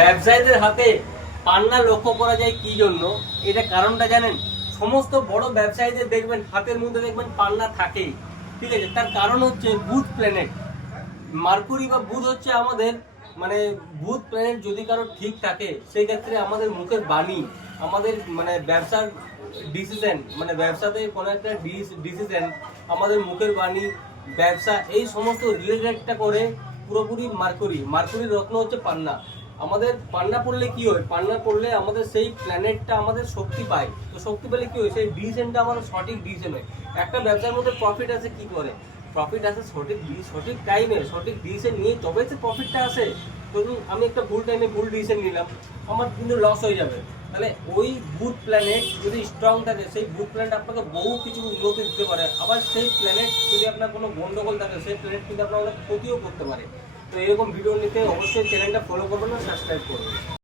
ব্যবসায়ীদের হাতে পান্না লক্ষ্য করা যায় কি জন্য? এটা কারণটা জানেন? সমস্ত বড় ব্যবসায়ীদের দেখবেন হাতের মধ্যে দেখবেন পান্না থাকেই, ঠিক আছে? তার কারণ হচ্ছে বুধ প্ল্যানেট। মার্কুরি বা বুধ হচ্ছে আমাদের মানে বুধ প্ল্যানেট যদি কারো ঠিক থাকে সেই ক্ষেত্রে আমাদের মুখের বাণী, আমাদের মানে ব্যবসার ডিসিশন, মানে ব্যবসাতে কোনো একটা ডিসিশন, আমাদের মুখের বাণী, ব্যবসা, এই সমস্ত রিলেটেডটা করে পুরোপুরি মার্কুরির রত্ন হচ্ছে পান্না। আমাদের পান্না পড়লে কি হয়? পান্না পড়লে আমাদের সেই প্ল্যানেটটা আমাদের শক্তি পায়। তো শক্তি পেলে কি হয়? সেই ডিসিশনটা আমাদের সঠিক ডিসিশন হয়। একটা ব্যবসার মধ্যে প্রফিট আছে কি করে? প্রফিট আসে সঠিক টাইমে সঠিক ডিসিশন নিয়ে তবেই তো প্রফিটটা আসে। ধরুন আমি একটা ভুল টাইমে ভুল ডিসিশন নিলাম, আমার কিন্তু লস হয়ে যাবে। তাহলে ওই বুথ প্ল্যানেট যদি স্ট্রং থাকে, সেই বুথ প্ল্যানেট আপনাকে বহু কিছু উন্নতি দিতে পারে। আবার সেই প্ল্যানেট যদি আপনার কোনো গন্ডগোল থাকে, সেই প্ল্যানেট কিন্তু আপনার ক্ষতিও করতে পারে। তো এরকম ভিডিও নিতে অবশ্যই চ্যানেলটা ফলো করবেন আর সাবস্ক্রাইব করবেন।